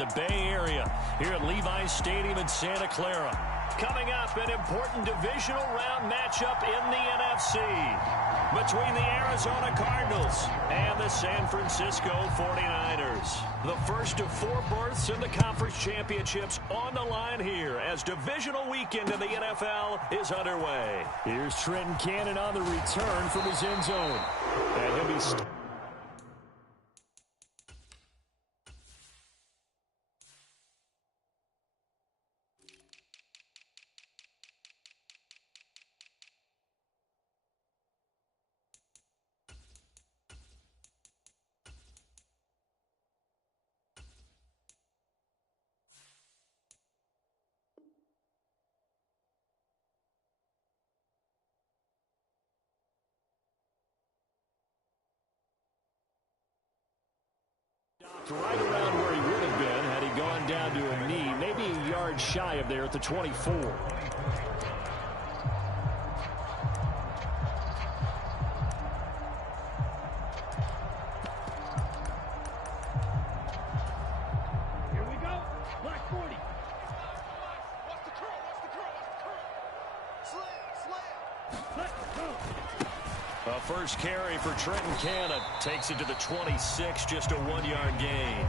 in the Bay Area here at Levi's Stadium in Santa Clara. Coming up, an important divisional round matchup in the NFC between the Arizona Cardinals and the San Francisco 49ers. The first of 4 berths in the conference championships on the line here as divisional weekend in the NFL is underway. Here's Trenton Cannon on the return from his end zone. And he'll be right around where he would have been had he gone down to a knee, maybe a yard shy of there at the 24. Here we go. Black 40. What's the curl? Slam. Let's go. A first carry for Trenton Cannon takes it to the 26, just a 1-yard gain.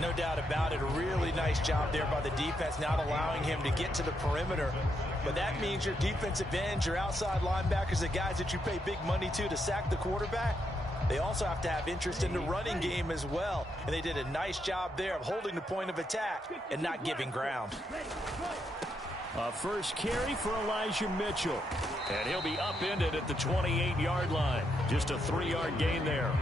No doubt about it. A really nice job there by the defense, not allowing him to get to the perimeter. But that means your defensive ends, your outside linebackers, the guys that you pay big money to sack the quarterback, they also have to have interest in the running game as well. And they did a nice job there of holding the point of attack and not giving ground. A first carry for Elijah Mitchell. And he'll be upended at the 28-yard line. Just a 3-yard gain there.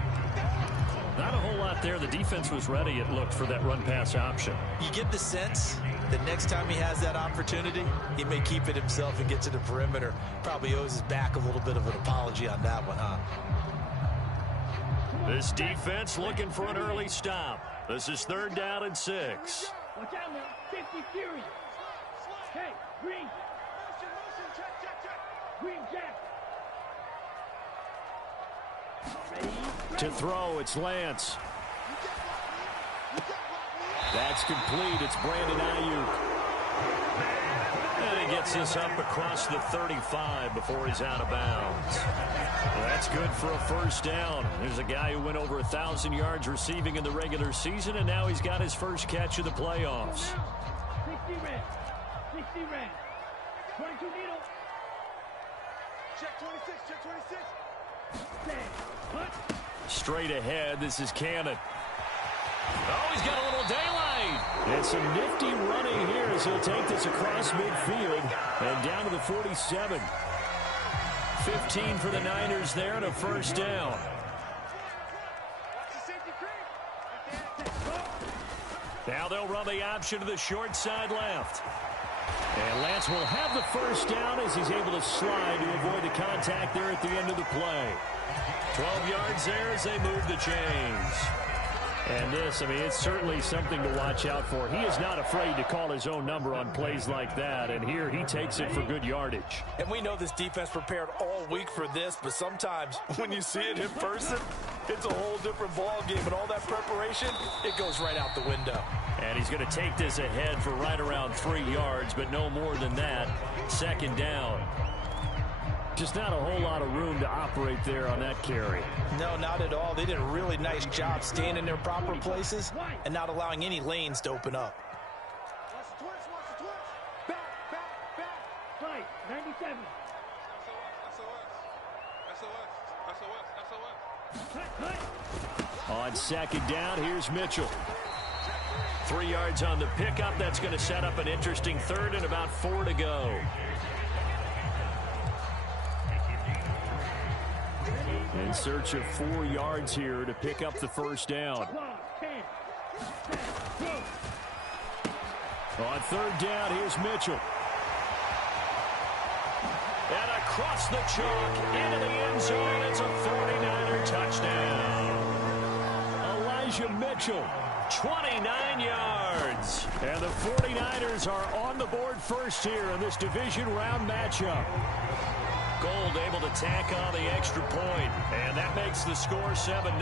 Not a whole lot there. The defense was ready, it looked, for that run-pass option. You get the sense that next time he has that opportunity, he may keep it himself and get to the perimeter. Probably owes his back a little bit of an apology on that one, huh? This defense looking for an early stop. This is 3rd down and 6. Watch out now. 50 Fury. Hey, Green. Green Jack. To throw, it's Lance. That's complete. It's Brandon Ayuk. And he gets this up across the 35 before he's out of bounds. Well, that's good for a first down. There's a guy who went over 1,000 yards receiving in the regular season, and now he's got his first catch of the playoffs. 60 red. 60 red. 22 needle. Check 26, check 26. Straight ahead, this is Cannon. Oh, he's got a little daylight. And some nifty running here as he'll take this across midfield and down to the 47. 15 for the Niners there and a first down. Now they'll run the option to the short side left. And Lance will have the first down as he's able to slide to avoid the contact there at the end of the play. 12 yards there as they move the chains. And this, I mean, it's certainly something to watch out for. He is not afraid to call his own number on plays like that, and here he takes it for good yardage. And we know this defense prepared all week for this, but sometimes when you see it in person, it's a whole different ball game, and all that preparation, it goes right out the window. And he's going to take this ahead for right around 3 yards, but no more than that. 2nd down. Just not a whole lot of room to operate there on that carry. No, not at all. They did a really nice job staying in their proper places and not allowing any lanes to open up. Right, 97. On 2nd down, here's Mitchell. 3 yards on the pickup. That's going to set up an interesting 3rd and about 4 to go. In search of 4 yards here to pick up the first down. On 3rd down, here's Mitchell. And across the chalk into the end zone. It's a 49er touchdown. Elijah Mitchell, 29 yards. and the 49ers are on the board first here in this division round matchup. Gold able to tack on the extra point, and that makes the score 7-0.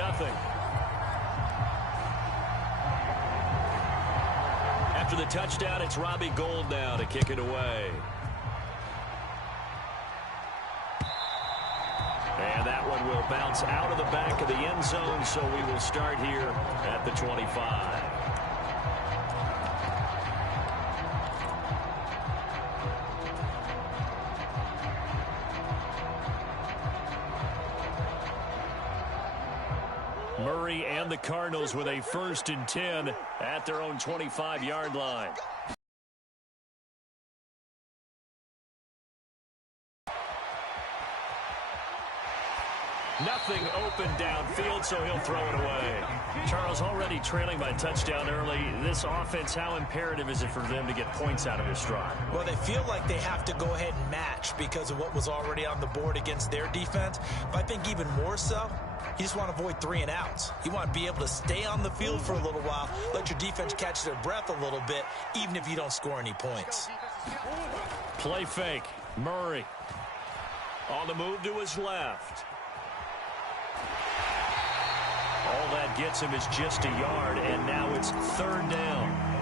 After the touchdown, it's Robbie Gould now to kick it away. And that one will bounce out of the back of the end zone, so we will start here at the 25. Murray and the Cardinals with a 1st and 10 at their own 25-yard line. Nothing open downfield, so he'll throw it away. Charles, already trailing by touchdown early. This offense, how imperative is it for them to get points out of this drive? Well, they feel like they have to go ahead and match because of what was already on the board against their defense. But I think even more so, you just want to avoid 3 and outs. You want to be able to stay on the field for a little while, let your defense catch their breath a little bit, even if you don't score any points. Play fake. Murray on the move to his left. All that gets him is just a yard, and now it's 3rd down.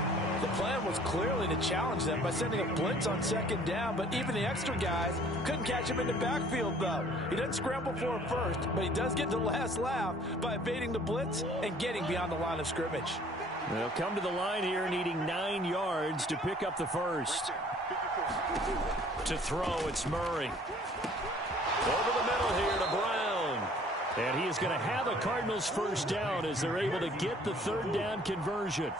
The plan was clearly to challenge them by sending a blitz on 2nd down, but even the extra guys couldn't catch him in the backfield, though. He doesn't scramble for it first, but he does get the last laugh by evading the blitz and getting beyond the line of scrimmage. They'll come to the line here needing 9 yards to pick up the first. To throw, it's Murray. Over the middle here to Brown. And he is going to have a Cardinals 1st down as they're able to get the 3rd down conversion.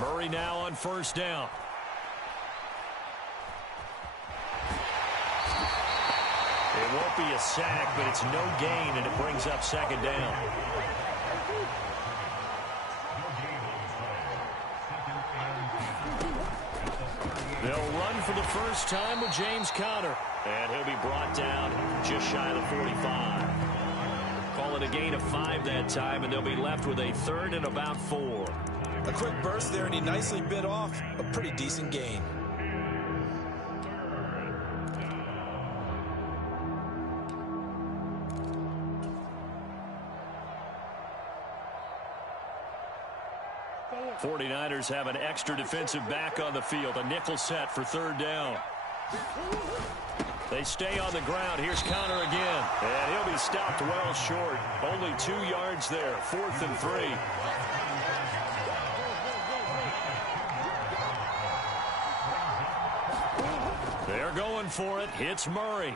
Murray now on 1st down. It won't be a sack, but it's no gain, and it brings up 2nd down. They'll run for the first time with James Conner. And he'll be brought down just shy of the 45. Call it a gain of 5 that time, and they'll be left with a 3rd and about 4. A quick burst there, and he nicely bit off a pretty decent gain. The 49ers have an extra defensive back on the field. A nickel set for 3rd down. They stay on the ground. Here's Conner again. And he'll be stopped well short. Only 2 yards there. 4th and 3. They're going for it. It's Murray.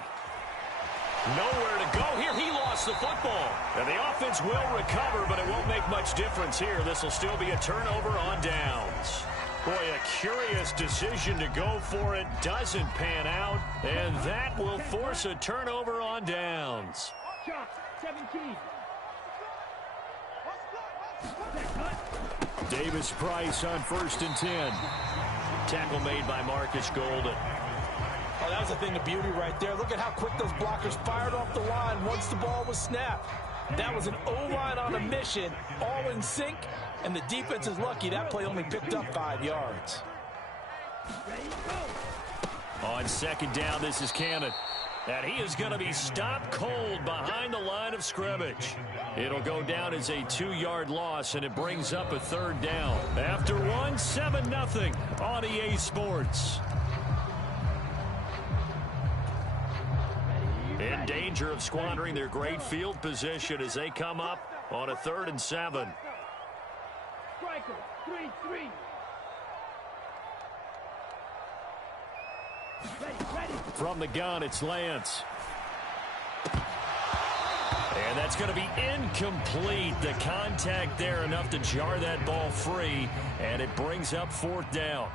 Nowhere to go here. He lost the football. And the offense will recover, but it won't make much difference here. This will still be a turnover on downs. Boy, a curious decision to go for it. Doesn't pan out. And that will force a turnover on downs. 17. Davis Price on 1st and 10. Tackle made by Marcus Golden. Oh, that was a thing of beauty right there. Look at how quick those blockers fired off the line once the ball was snapped. That was an O-line on a mission, all in sync, and the defense is lucky that play only picked up 5 yards. On 2nd down, this is Cannon. And he is going to be stopped cold behind the line of scrimmage. It'll go down as a 2-yard loss, and it brings up a 3rd down. After one, 7-0 on EA Sports. In danger of squandering their great field position as they come up on a 3rd and 7. Striker, 3-3. Ready. From the gun, it's Lance. And that's going to be incomplete. The contact there enough to jar that ball free, and it brings up 4th down.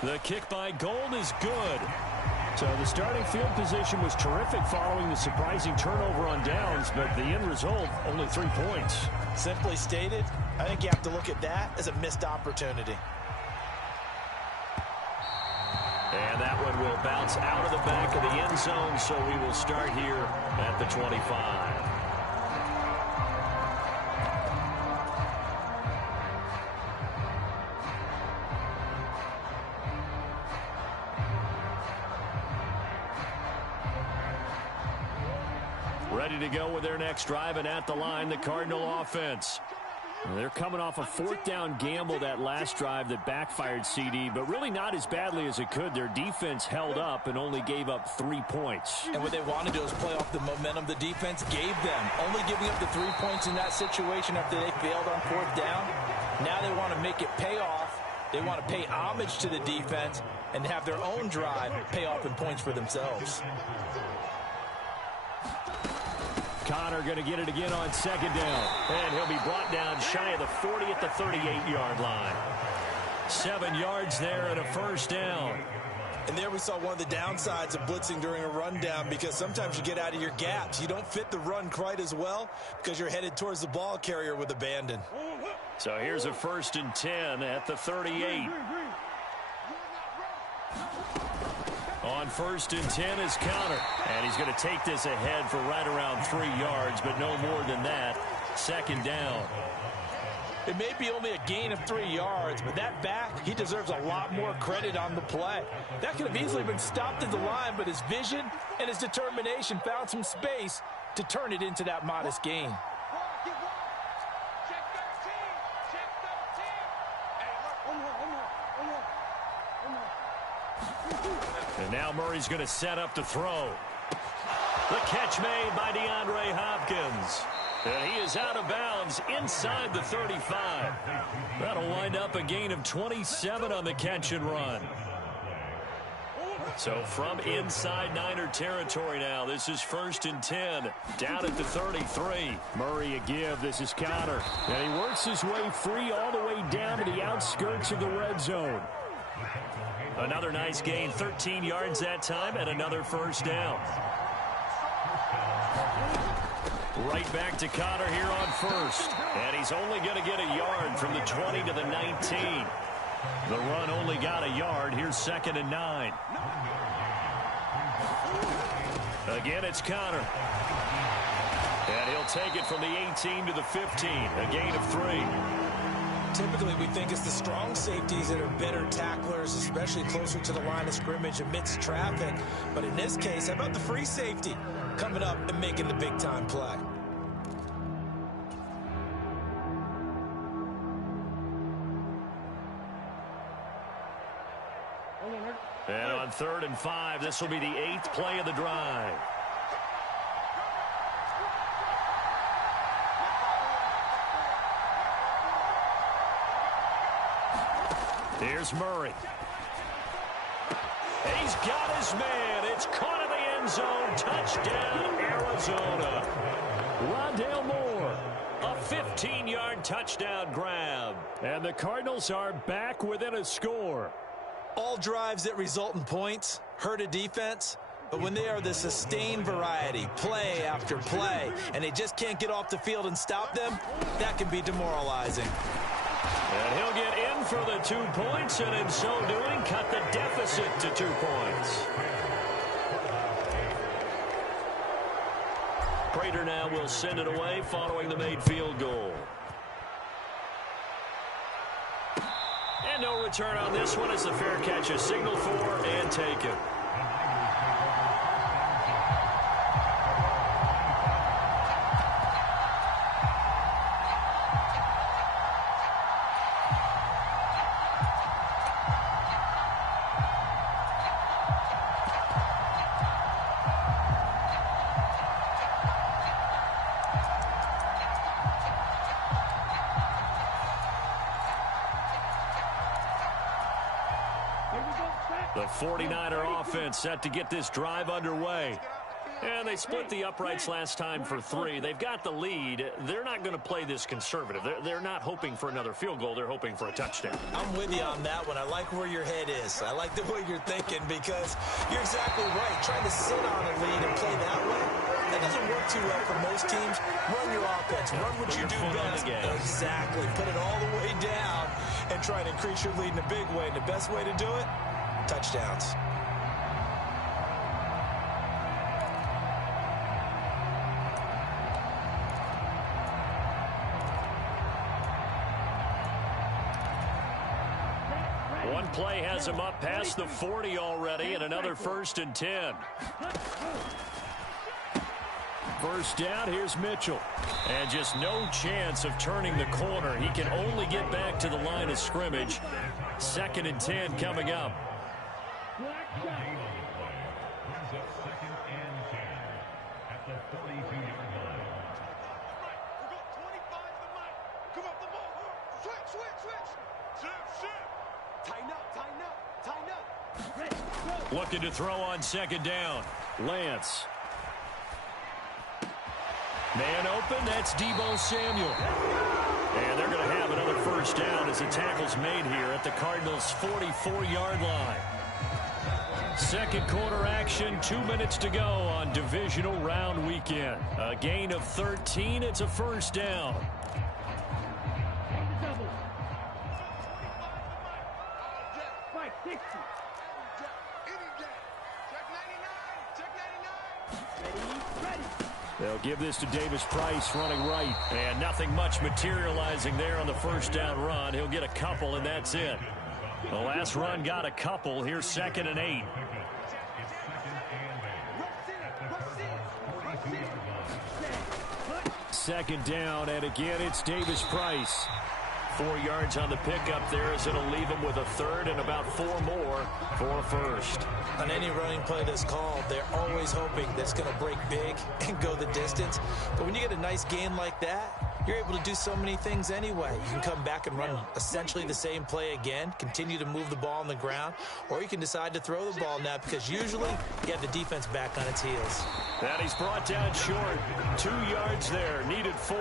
The kick by Gould is good. So the starting field position was terrific following the surprising turnover on downs, but the end result, only 3 points. Simply stated, I think you have to look at that as a missed opportunity. And that one will bounce out of the back of the end zone, so we will start here at the 25. Ready to go with their next drive, and at the line, the Cardinal offense. They're coming off a fourth down gamble that last drive that backfired, CD, but really not as badly as it could. Their defense held up and only gave up 3 points. And what they want to do is play off the momentum the defense gave them. Only giving up the 3 points in that situation after they failed on fourth down. Now they want to make it pay off. They want to pay homage to the defense and have their own drive pay off in points for themselves. Connor going to get it again on second down. And he'll be brought down shy of the 40 at the 38-yard line. 7 yards there and a first down. And there we saw one of the downsides of blitzing during a rundown, because sometimes you get out of your gaps. You don't fit the run quite as well because you're headed towards the ball carrier with abandon. So here's a 1st and 10 at the 38. On 1st and 10 is Connor. And he's going to take this ahead for right around 3 yards, but no more than that. 2nd down. It may be only a gain of 3 yards, but that back, he deserves a lot more credit on the play. That could have easily been stopped at the line, but his vision and his determination found some space to turn it into that modest gain. And now Murray's going to set up to throw. The catch made by DeAndre Hopkins. And he is out of bounds inside the 35. That'll wind up a gain of 27 on the catch and run. So from inside Niner territory now, this is 1st and 10. Down at the 33. Murray a give. This is Connor. And he works his way free all the way down to the outskirts of the red zone. Another nice gain, 13 yards that time, and another first down. Right back to Connor here on 1st. And he's only going to get a yard from the 20 to the 19. The run only got a yard. Here's 2nd and 9. Again, it's Connor. And he'll take it from the 18 to the 15. A gain of 3. Typically, we think it's the strong safeties that are better tacklers, especially closer to the line of scrimmage amidst traffic. But in this case, how about the free safety coming up and making the big-time play? And on 3rd and 5, this will be the 8th play of the drive. Here's Murray. He's got his man. It's caught in the end zone. Touchdown, Arizona. Rondale Moore, a 15-yard touchdown grab. And the Cardinals are back within a score. All drives that result in points hurt a defense, but when they are the sustained variety, play after play, and they just can't get off the field and stop them, that can be demoralizing. And he'll get in for the 2 points, and in so doing, cut the deficit to 2 points. Prater now will send it away following the made field goal. And no return on this one as the fair catch is signaled for and taken. The 49er offense set to get this drive underway. And they split the uprights last time for 3. They've got the lead. They're not going to play this conservative. They're not hoping for another field goal. They're hoping for a touchdown. I'm with you on that one. I like where your head is. I like the way you're thinking, because you're exactly right. Trying to sit on a lead and play that way, that doesn't work too well for most teams. Run your offense. Run what you do best. Exactly. Put it all the way down and try and increase your lead in a big way. And the best way to do it, touchdowns. One play has him up past the 40 already, and another 1st and 10. First down, here's Mitchell. And just no chance of turning the corner. He can only get back to the line of scrimmage. 2nd and 10 coming up. Looking to throw on 2nd down. Lance. Man open, that's Deebo Samuel. And they're going to have another first down as the tackle's made here at the Cardinals' 44-yard line. Second quarter action, 2 minutes to go on divisional round weekend. A gain of 13, it's a first down. They'll give this to Davis Price running right. And nothing much materializing there on the first down run. He'll get a couple, and that's it. The last run got a couple. Here's 2nd and 8. Second down, and again, it's Davis Price. 4 yards on the pickup there as it'll leave him with a third and about 4 more for a first. On any running play that's called, they're always hoping that it's going to break big and go the distance. But when you get a nice gain like that, you're able to do so many things anyway. You can come back and run essentially the same play again, continue to move the ball on the ground, or you can decide to throw the ball now because usually you have the defense back on its heels. And he's brought down short. 2 yards there, needed 4.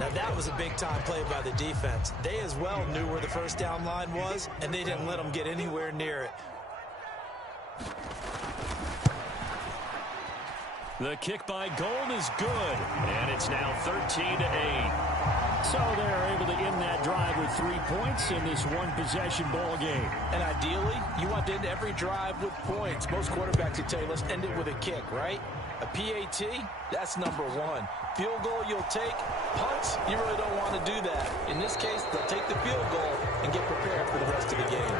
Now, that was a big-time play by the defense. They as well knew where the first down line was, and they didn't let them get anywhere near it. The kick by Gold is good, and it's now 13-8. So they're able to end that drive with 3 points in this one-possession ball game. And ideally, you want to end every drive with points. Most quarterbacks would tell you, let's end it with a kick, right? A PAT, that's number 1. Field goal you'll take. Punts, you really don't want to do that. In this case, they'll take the field goal and get prepared for the rest of the game.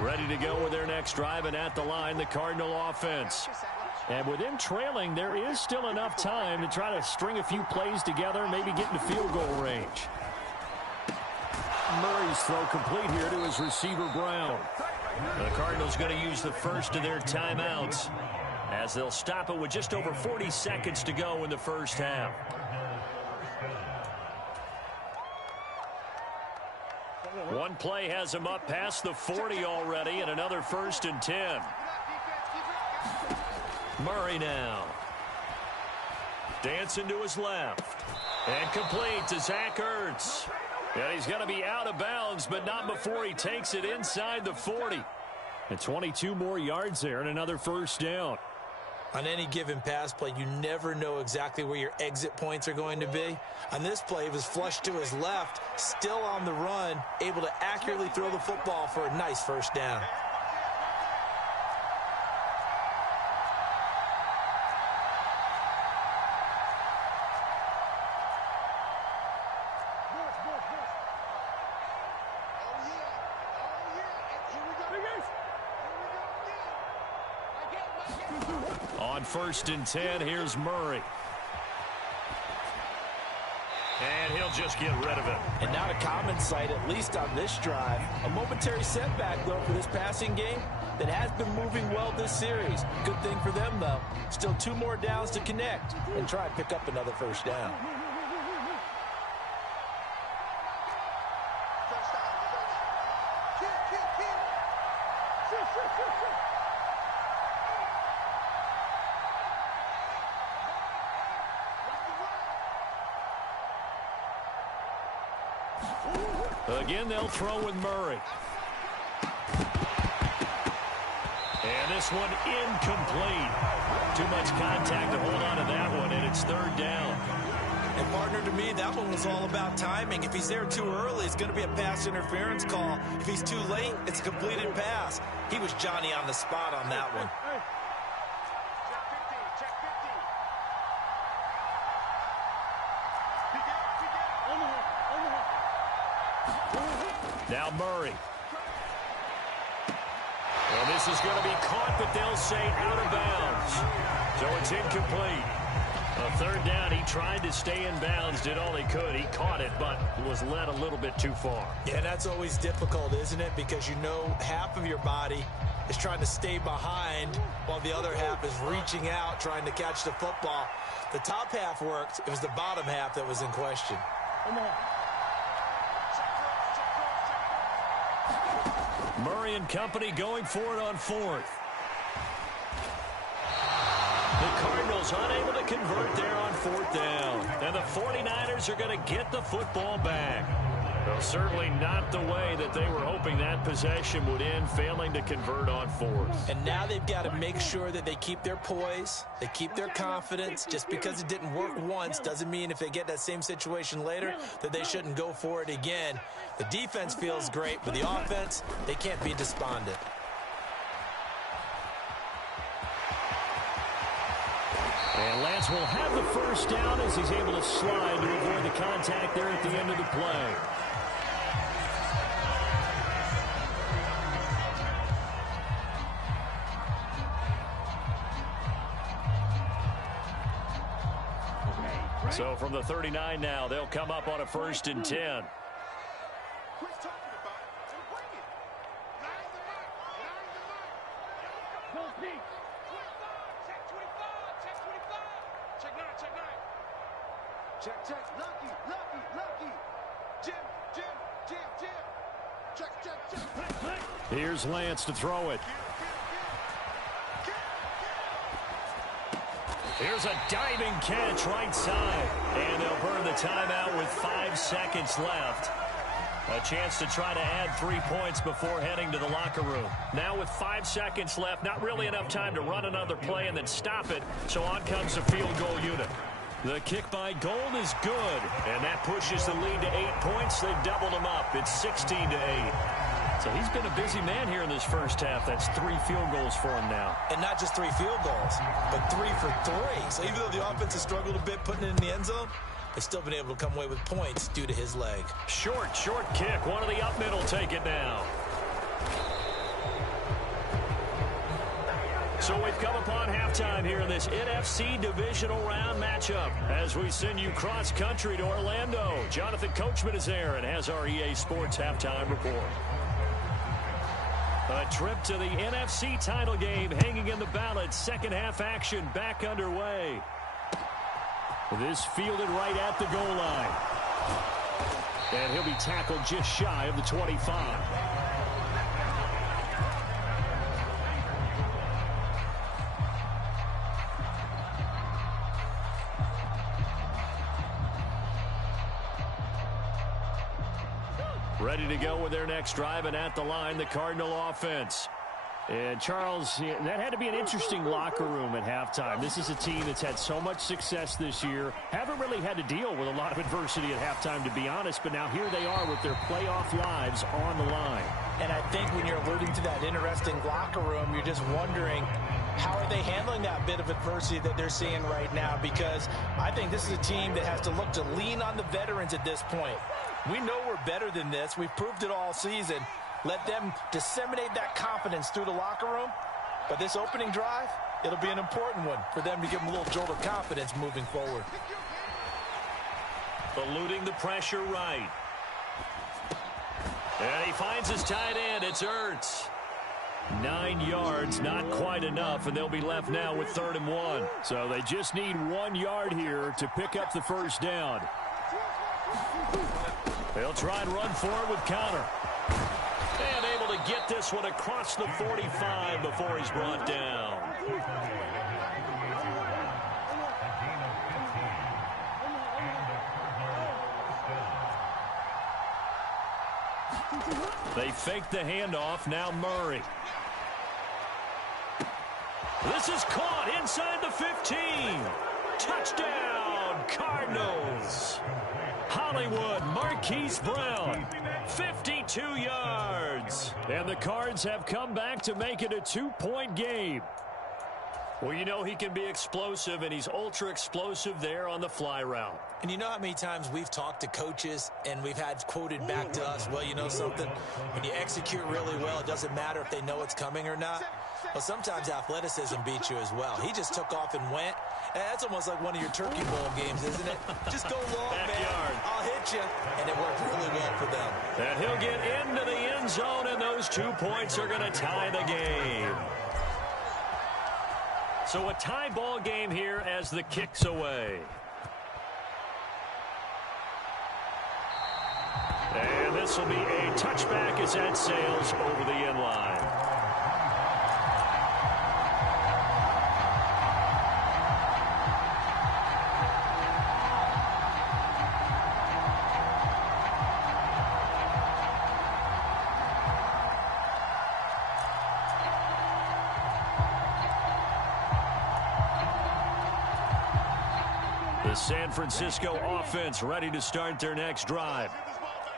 Ready to go with their next drive, and at the line, the Cardinal offense. And with them trailing, there is still enough time to try to string a few plays together, maybe get into field goal range. Murray's throw complete here to his receiver, Brown. The Cardinals going to use the first of their timeouts as they'll stop it with just over 40 seconds to go in the first half. One play has him up past the 40 already, and another 1st and 10. Murray now. Dancing to his left. And complete to Zach Ertz. And he's going to be out of bounds, but not before he takes it inside the 40. And 22 more yards there and another first down. On any given pass play, you never know exactly where your exit points are going to be. On this play, he was flushed to his left, still on the run, able to accurately throw the football for a nice first down. On 1st and 10, here's Murray. And he'll just get rid of it. And not a common sight, at least on this drive. A momentary setback, though, for this passing game that has been moving well this series. Good thing for them, though. Still 2 more downs to connect and try and pick up another first down. Again, they'll throw with Murray. And this one incomplete. Too much contact to hold on to that one, and it's 3rd down. And partner, to me, that one was all about timing. If he's there too early, it's going to be a pass interference call. If he's too late, it's a completed pass. He was Johnny on the spot on that one. Now Murray. Well, this is going to be caught, but they'll say out of bounds. So it's incomplete. A third down, he tried to stay in bounds, did all he could. He caught it, but was led a little bit too far. Yeah, that's always difficult, isn't it? Because you know half of your body is trying to stay behind while the other half is reaching out, trying to catch the football. The top half worked. It was the bottom half that was in question. Come on. Murray and company going for it on fourth. The Cardinals unable to convert there on fourth down. And the 49ers are going to get the football back. Well, certainly not the way that they were hoping that possession would end, failing to convert on fourth. And now they've got to make sure that they keep their poise, they keep their confidence. Just because it didn't work once doesn't mean if they get that same situation later that they shouldn't go for it again. The defense feels great, but the offense, they can't be despondent. And Lance will have the first down as he's able to slide to avoid the contact there at the end of the play. So from the 39 now, they'll come up on a 1st and 10. Quit talking about it and bring it. Line the mark. Line the mark. Go deep. 25. Check 25. Check 25. Check 9. Check 9. Check, check. Lucky. Lucky. Lucky. Jim. Jim. Jim. Jim. Check, check, check. Here's Lance to throw it. Here's a diving catch right side. And they'll burn the timeout with 5 seconds left. A chance to try to add 3 points before heading to the locker room. Now with 5 seconds left, not really enough time to run another play and then stop it. So on comes the field goal unit. The kick by Gold is good. And that pushes the lead to 8 points. They've doubled them up. It's 16-8. So he's been a busy man here in this first half. That's 3 field goals for him now. And not just 3 field goals, but 3 for 3. So even though the offense has struggled a bit putting it in the end zone, they've still been able to come away with points due to his leg. Short kick. One of the up middle take it now. So we've come upon halftime here in this NFC divisional round matchup. As we send you cross-country to Orlando, Jonathan Coachman is there and has our EA Sports halftime report. A trip to the NFC title game hanging in the balance. Second half action back underway. This fielded right at the goal line. And he'll be tackled just shy of the 25. Ready to go with their next drive, and at the line, the Cardinal offense. And Charles, that had to be an interesting locker room at halftime. This is a team that's had so much success this year. Haven't really had to deal with a lot of adversity at halftime, to be honest. But now here they are with their playoff lives on the line. And I think when you're alluding to that interesting locker room, you're just wondering, how are they handling that bit of adversity that they're seeing right now? Because I think this is a team that has to look to lean on the veterans at this point. We know we're better than this. We've proved it all season. Let them disseminate that confidence through the locker room. But this opening drive, it'll be an important one for them to give them a little jolt of confidence moving forward. Eluding the pressure right. And he finds his tight end. It's Ertz. 9 yards, not quite enough, and they'll be left now with 3rd and 1. So they just need 1 yard here to pick up the first down. They'll try and run for it with counter. And able to get this one across the 45 before he's brought down. They fake the handoff. Now Murray. This is caught inside the 15. Touchdown, Cardinals. Hollywood, Marquise Brown, 52 yards. And the Cards have come back to make it a 2-point game. Well, you know he can be explosive, and he's ultra-explosive there on the fly route. And you know how many times we've talked to coaches and we've had quoted back to us, well, you know something? When you execute really well, it doesn't matter if they know it's coming or not. Well, sometimes athleticism beats you as well. He just took off and went. And that's almost like one of your Turkey Bowl games, isn't it? Just go long, Backyard. man. I'll hit you. And it worked really well for them. And he'll get into the end zone, and those 2 points are going to tie the game. So a tie ball game here as the kick's away. And this will be a touchback as that sails over the end line. The San Francisco offense ready to start their next drive.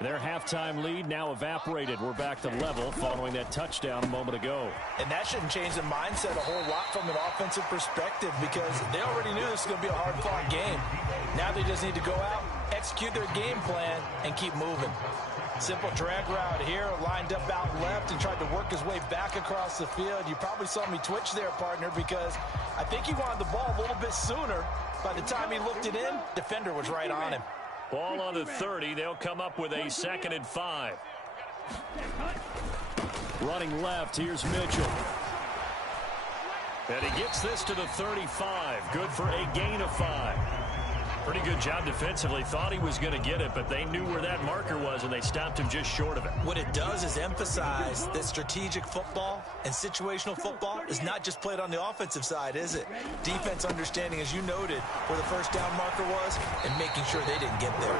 Their halftime lead now evaporated. We're back to level following that touchdown a moment ago. And that shouldn't change the mindset a whole lot from an offensive perspective because they already knew this was going to be a hard-fought game. Now they just need to go out, execute their game plan, and keep moving. Simple drag route here, lined up out left and tried to work his way back across the field. You probably saw me twitch there, partner, because I think he wanted the ball a little bit sooner. By the time he looked it in, defender was right on him. Ball on the 30. They'll come up with a 2nd and 5. Running left, here's Mitchell. And he gets this to the 35. Good for a gain of 5. Pretty good job defensively. Thought he was going to get it, but they knew where that marker was, and they stopped him just short of it. What it does is emphasize that strategic football and situational football is not just played on the offensive side, is it? Defense understanding, as you noted, where the first down marker was and making sure they didn't get there.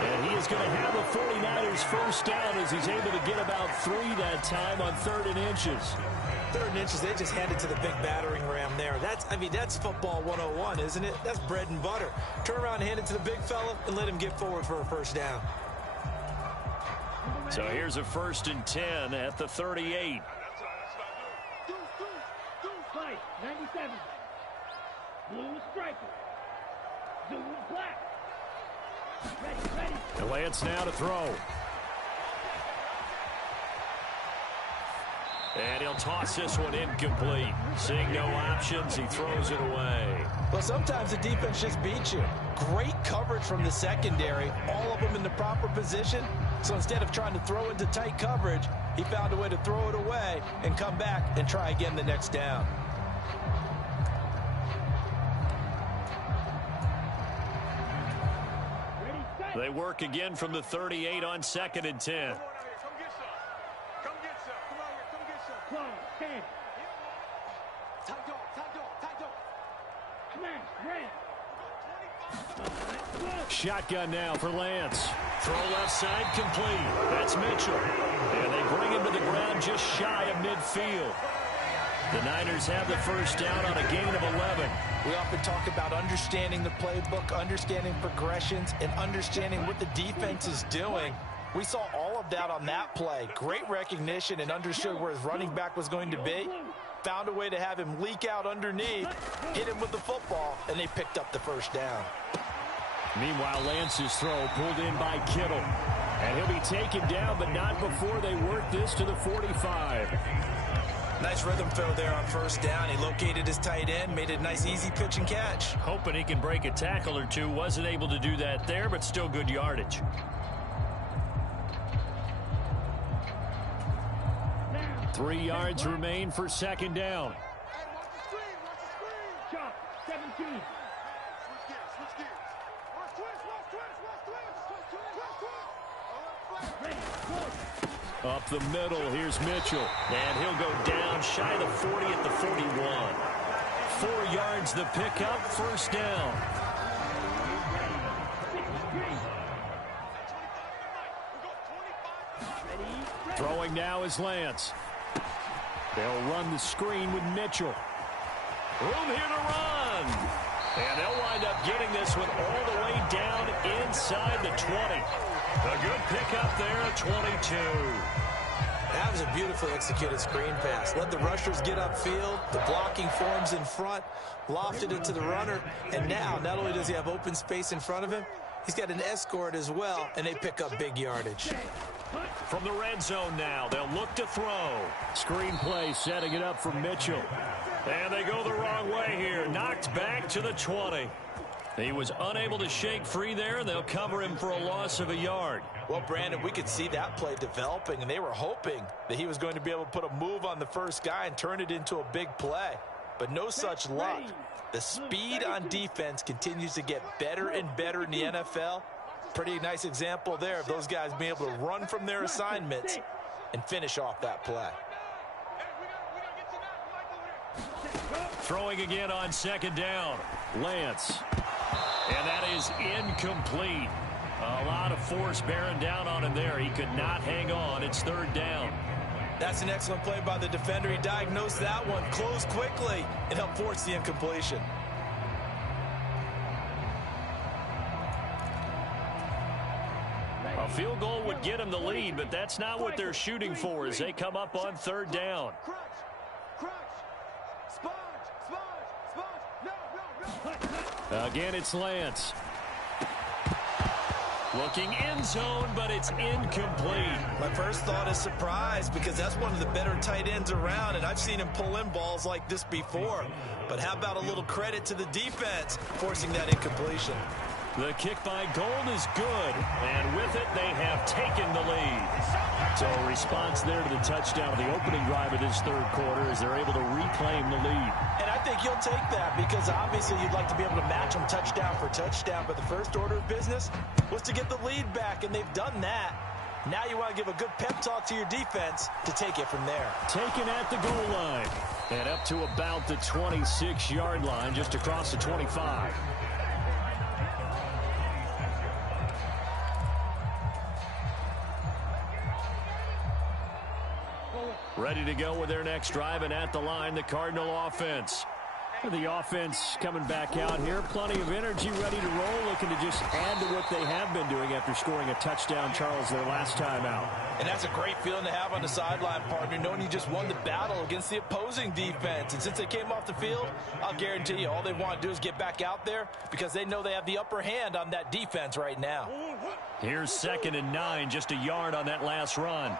And he is going to have a 49ers first down as he's able to get about 3 that time on 3rd and inches. 3rd and inches, they just handed to the big battering ram there. That's football 101, isn't it? That's bread and butter. Turn around and hand it to the big fella and let him get forward for a first down. So here's a 1st and 10 at the 38. Fight, 97. Blue striker. Blue black. Ready. And Lance now to throw. And he'll toss this one incomplete. Seeing no options, he throws it away. Well, sometimes the defense just beats you. Great coverage from the secondary. All of them in the proper position. So instead of trying to throw into tight coverage, he found a way to throw it away and come back and try again the next down. They work again from the 38 on 2nd and 10. Shotgun now for Lance. Throw left side complete. That's Mitchell. And they bring him to the ground just shy of midfield. The Niners have the first down on a gain of 11. We often talk about understanding the playbook, understanding progressions, and understanding what the defense is doing. We saw all of that on that play. Great recognition and understood where his running back was going to be. Found a way to have him leak out underneath, hit him with the football, and they picked up the first down. Meanwhile, Lance's throw pulled in by Kittle. And he'll be taken down, but not before they work this to the 45. Nice rhythm fill there on first down. He located his tight end, made a nice easy pitch and catch. Hoping he can break a tackle or two. Wasn't able to do that there, but still good yardage. Now, 3 yards remain for 2nd down. Chop, 17. Up the middle, here's Mitchell. And he'll go down shy of the 40 at the 41. 4 yards the pickup, first down. Throwing now is Lance. They'll run the screen with Mitchell. Room here to run. And they'll wind up getting this one all the way down inside the 20. A good pickup there at 22. That was a beautifully executed screen pass. Let the rushers get upfield. The blocking forms in front. Lofted it to the runner. And now, not only does he have open space in front of him, he's got an escort as well, and they pick up big yardage. From the red zone now, they'll look to throw. Screenplay setting it up for Mitchell. And they go the wrong way here. Knocked back to the 20. He was unable to shake free there, and they'll cover him for a loss of a yard. Well, Brandon, we could see that play developing, and they were hoping that he was going to be able to put a move on the first guy and turn it into a big play. But no such luck. The speed on defense continues to get better and better in the NFL. Pretty nice example there of those guys being able to run from their assignments and finish off that play. Throwing again on second down. Lance. And that is incomplete. A lot of force bearing down on him there. He could not hang on. It's third down. That's an excellent play by the defender. He diagnosed that one, closed quickly, and helped force the incompletion. A field goal would get him the lead, but that's not what they're shooting for as they come up on third down. Again, it's Lance. Looking end zone, but it's incomplete. My first thought is surprise because that's one of the better tight ends around, and I've seen him pull in balls like this before. But how about a little credit to the defense forcing that incompletion? The kick by Gold is good, and with it, they have taken the lead. So a response there to the touchdown of the opening drive of this third quarter as they're able to reclaim the lead. And I think you'll take that because obviously you'd like to be able to match them touchdown for touchdown, but the first order of business was to get the lead back, and they've done that. Now you want to give a good pep talk to your defense to take it from there. Taken at the goal line and up to about the 26-yard line, just across the 25. Ready to go with their next drive, and at the line, the Cardinal offense. The offense coming back out here. Plenty of energy, ready to roll, looking to just add to what they have been doing after scoring a touchdown, Charles, their last time out. And that's a great feeling to have on the sideline, partner, knowing you just won the battle against the opposing defense. And since they came off the field, I'll guarantee you all they want to do is get back out there because they know they have the upper hand on that defense right now. Here's 2nd and 9, just a yard on that last run.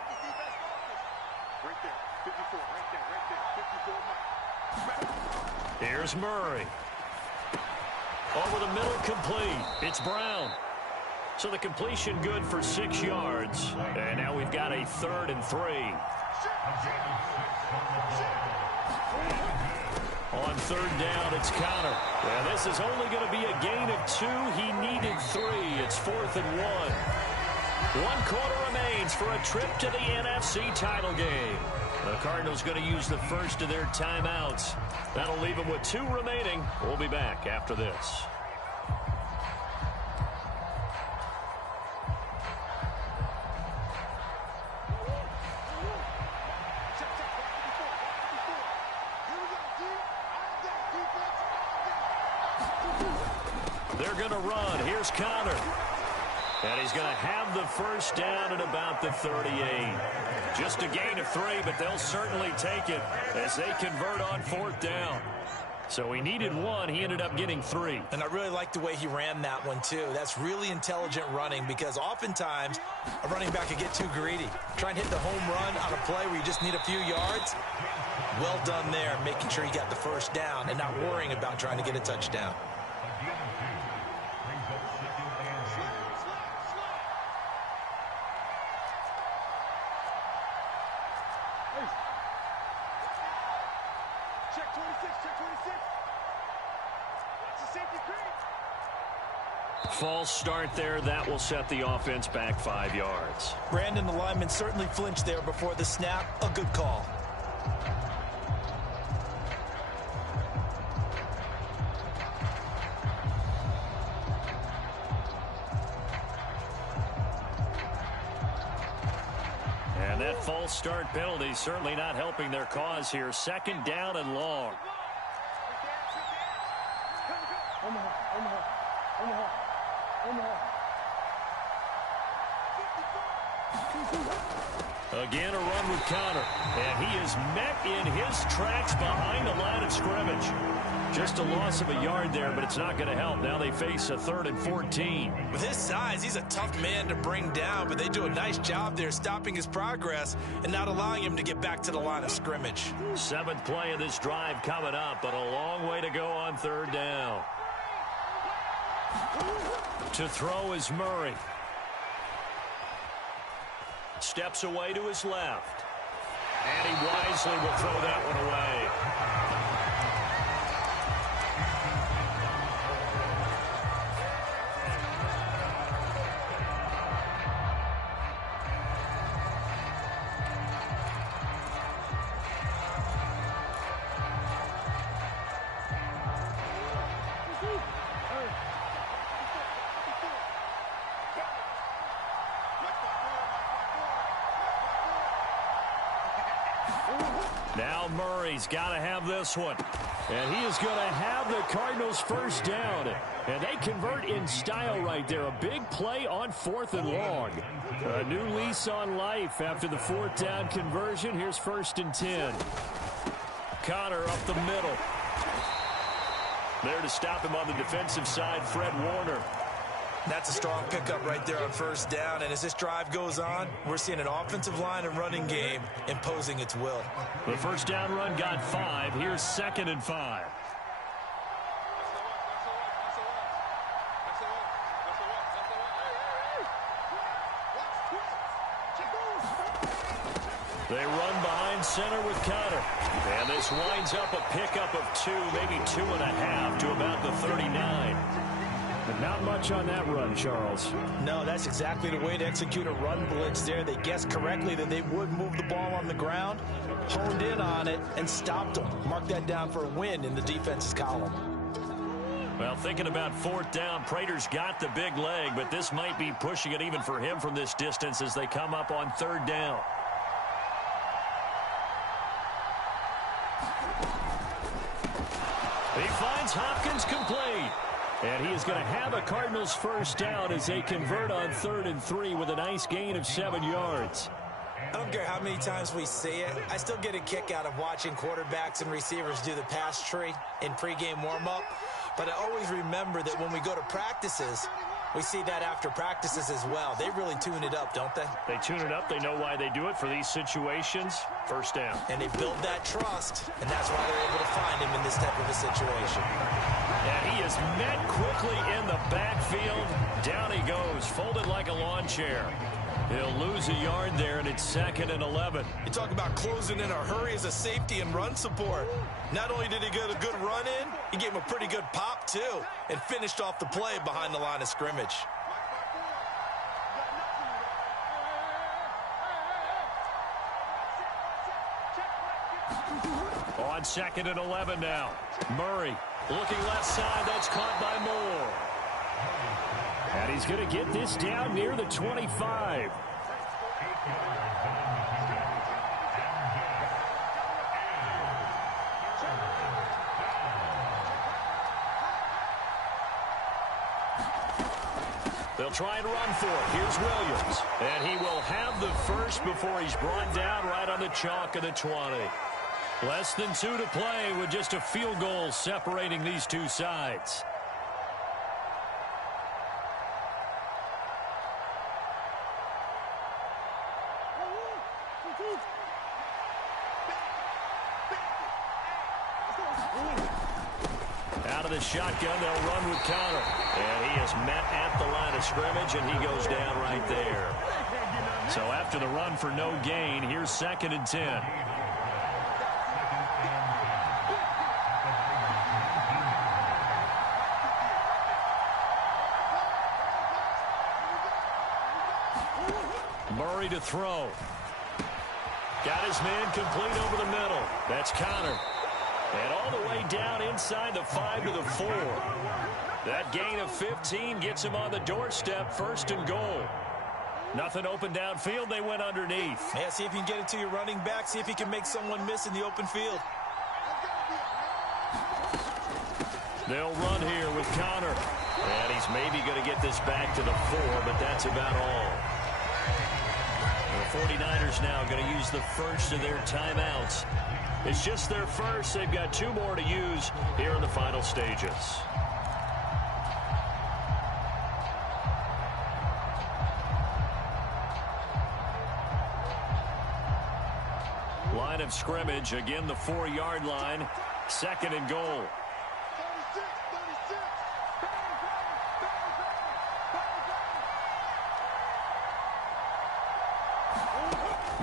Here's Murray. Over the middle, complete. It's Brown. So the completion good for 6 yards. And now we've got a 3rd and 3. On 3rd down, it's Connor. Well, this is only going to be a gain of 2. He needed 3. It's 4th and 1. 1 quarter remains for a trip to the NFC title game. The Cardinals going to use the first of their timeouts. That'll leave them with 2 remaining. We'll be back after this. They're going to run. Here's Connor. And he's going to have the first down at about the 38. Just a gain of 3, but they'll certainly take it as they convert on 4th down. So he needed 1. He ended up getting 3. And I really like the way he ran that one, too. That's really intelligent running because oftentimes a running back could get too greedy. Try and hit the home run on a play where you just need a few yards. Well done there, making sure he got the first down and not worrying about trying to get a touchdown. Check 26, check 26. That's a safety creep. False start there. That will set the offense back 5 yards. Brandon, the lineman certainly flinched there before the snap. A good call. And that false start penalty certainly not helping their cause here. 2nd down and long. Again, a run with Connor. And he is met in his tracks behind the line of scrimmage. Just a loss of a yard there, but it's not going to help. Now they face a 3rd and 14. With his size, he's a tough man to bring down, but they do a nice job there stopping his progress and not allowing him to get back to the line of scrimmage. 7th play of this drive coming up, but a long way to go on 3rd down. To throw is Murray. Steps away to his left. And he wisely will throw that one away. Now Murray's got to have this one. And he is going to have the Cardinals first down. And they convert in style right there. A big play on 4th and long. A new lease on life after the 4th down conversion. Here's 1st and 10. Connor up the middle. There to stop him on the defensive side, Fred Warner. That's a strong pickup right there on 1st down. And as this drive goes on, we're seeing an offensive line and running game imposing its will. The 1st down run got 5. Here's 2nd and 5. They run behind center with Connor. And this winds up a pickup of 2, maybe 2.5 to about the 39. But not much on that run, Charles. No, that's exactly the way to execute a run blitz there. They guessed correctly that they would move the ball on the ground, honed in on it, and stopped them. Mark that down for a win in the defense's column. Well, thinking about 4th down, Prater's got the big leg, but this might be pushing it even for him from this distance as they come up on 3rd down. He finds Hopkins complete. And he is going to have a Cardinals first down as they convert on 3rd and 3 with a nice gain of 7 yards. I don't care how many times we see it. I still get a kick out of watching quarterbacks and receivers do the pass tree in pregame warm-up. But I always remember that when we go to practices, we see that after practices as well. They really tune it up, don't they? They tune it up. They know why they do it for these situations. First down. And they build that trust, and that's why they're able to find him in this type of a situation. And he is met quickly in the backfield. Down he goes, folded like a lawn chair. He'll lose a yard there, and it's 2nd and 11. You talk about closing in a hurry as a safety and run support. Not only did he get a good run in, he gave him a pretty good pop, too, and finished off the play behind the line of scrimmage. On 2nd and 11 now. Murray looking left side. That's caught by Moore. And he's going to get this down near the 25. They'll try and run for it. Here's Williams. And he will have the first before he's brought down right on the chalk of the 20. Less than 2 to play with just a field goal separating these two sides. Out of the shotgun, they'll run with Connor. And he is met at the line of scrimmage, and he goes down right there. So after the run for no gain, here's 2nd and 10. Murray to throw. Got his man complete over the middle. That's Connor. And all the way down inside the 5 to the 4. That gain of 15 gets him on the doorstep, 1st and goal. Nothing open downfield. They went underneath. Yeah, see if you can get it to your running back. See if you can make someone miss in the open field. They'll run here with Connor. And he's maybe going to get this back to the 4, but that's about all. 49ers now going to use the first of their timeouts. It's just their first. They've got 2 more to use here in the final stages. Line of scrimmage, again the 4-yard line. 2nd and goal.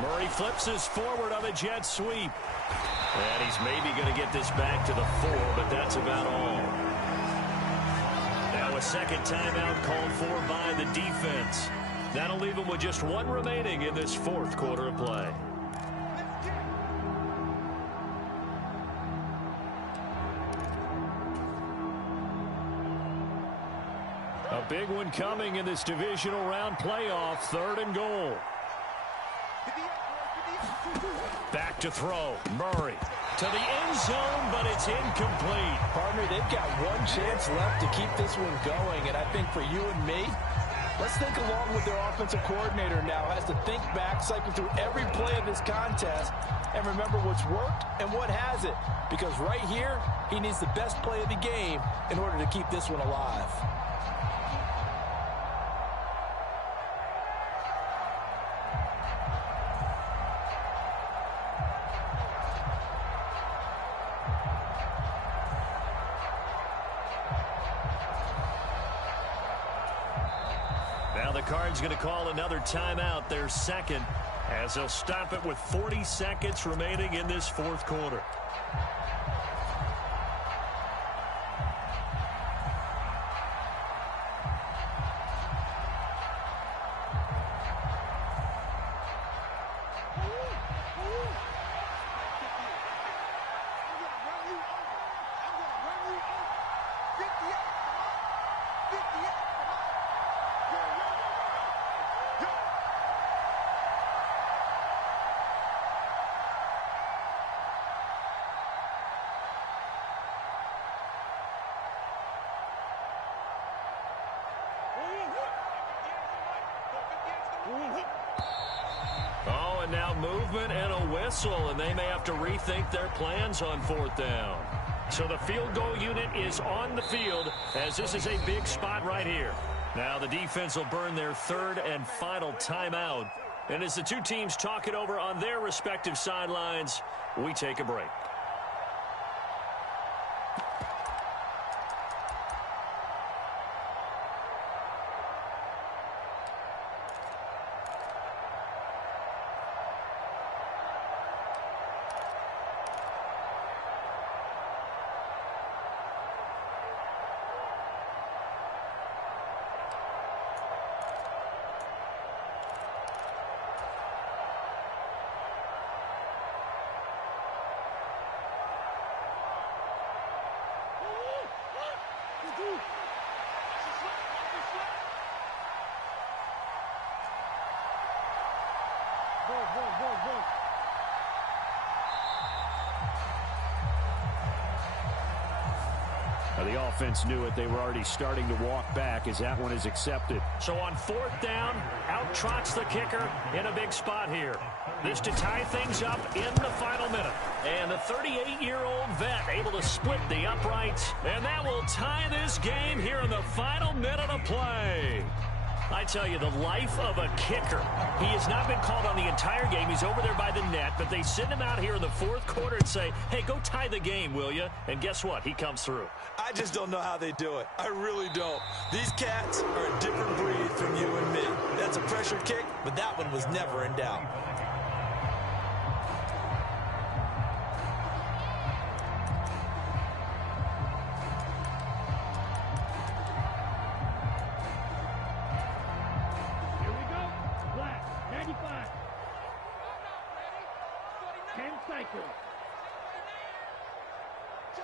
Murray flips us forward on a jet sweep. And he's maybe going to get this back to the 4, but that's about all. Now a second timeout called for by the defense. That'll leave him with just 1 remaining in this 4th quarter of play. A big one coming in this divisional round playoff. 3rd and goal. Back to throw. Murray to the end zone, but it's incomplete. Partner, they've got 1 chance left to keep this one going, and I think for you and me, let's think along with their offensive coordinator now. Has to think back, cycle through every play of this contest, and remember what's worked and what hasn't. Because right here, he needs the best play of the game in order to keep this one alive. Card's going to call another timeout, their 2nd, as they'll stop it with 40 seconds remaining in this 4th quarter. Oh, and now movement and a whistle, and they may have to rethink their plans on 4th down. So the field goal unit is on the field, as this is a big spot right here. Now the defense will burn their 3rd and final timeout. And as the 2 teams talk it over on their respective sidelines, we take a break. Now the offense knew it. They were already starting to walk back as that one is accepted. So on 4th down, out trots the kicker in a big spot here. This to tie things up in the final minute. And the 38-year-old vet able to split the uprights. And that will tie this game here in the final minute of play. I tell you, the life of a kicker. He has not been called on the entire game. He's over there by the net, but they send him out here in the 4th quarter and say, hey, go tie the game, will you? And guess what? He comes through. I just don't know how they do it. I really don't. These cats are a different breed from you and me. That's a pressure kick, but that one was never in doubt.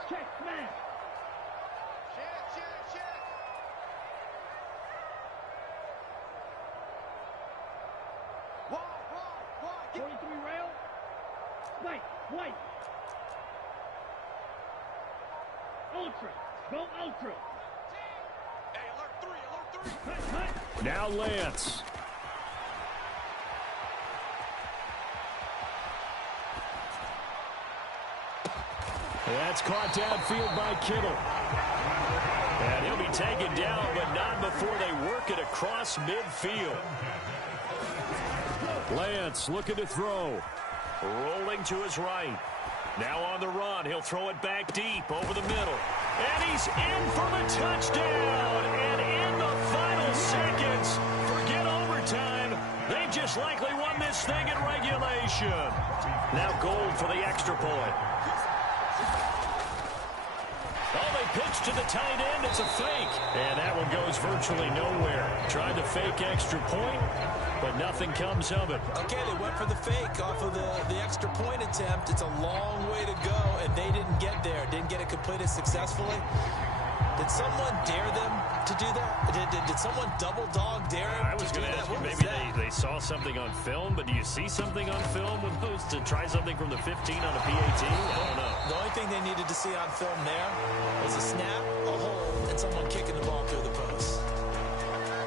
Check, smash. Wide. 43 rail. Spike, white. Ultra. Go ultra. Hey, alert 3. Cut. Now Lance. That's caught downfield by Kittle. And he'll be taken down, but not before they work it across midfield. Lance looking to throw. Rolling to his right. Now on the run. He'll throw it back deep over the middle. And he's in for the touchdown. And in the final seconds, forget overtime. They just likely won this thing in regulation. Now Gold for the extra point. Oh, they pitch to the tight end. It's a fake. And that one goes virtually nowhere. Tried to fake extra point, but nothing comes of it. Okay, they went for the fake off of the extra point attempt. It's a long way to go, and they didn't get there. Didn't get it completed successfully. Did someone dare them to do that? Did someone double dog dare them? I was going to ask you, maybe they saw something on film, but do you see something on film with those to try something from the 15 on a PAT? I don't know. The only thing they needed to see on film there was a snap, a hold, and someone kicking the ball through the post.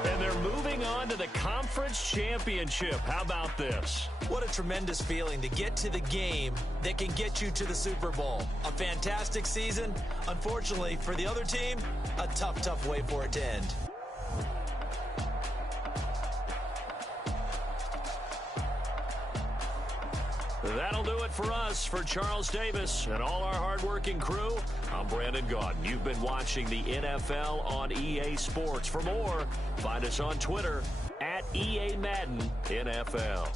And they're moving on to the conference championship. How about this? What a tremendous feeling to get to the game that can get you to the Super Bowl. A fantastic season. Unfortunately, for the other team, a tough way for it to end. That'll do it for us. For Charles Davis and all our hardworking crew, I'm Brandon Gaudin. You've been watching the NFL on EA Sports. For more, find us on Twitter at EA Madden NFL.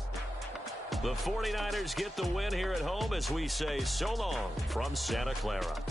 The 49ers get the win here at home as we say so long from Santa Clara.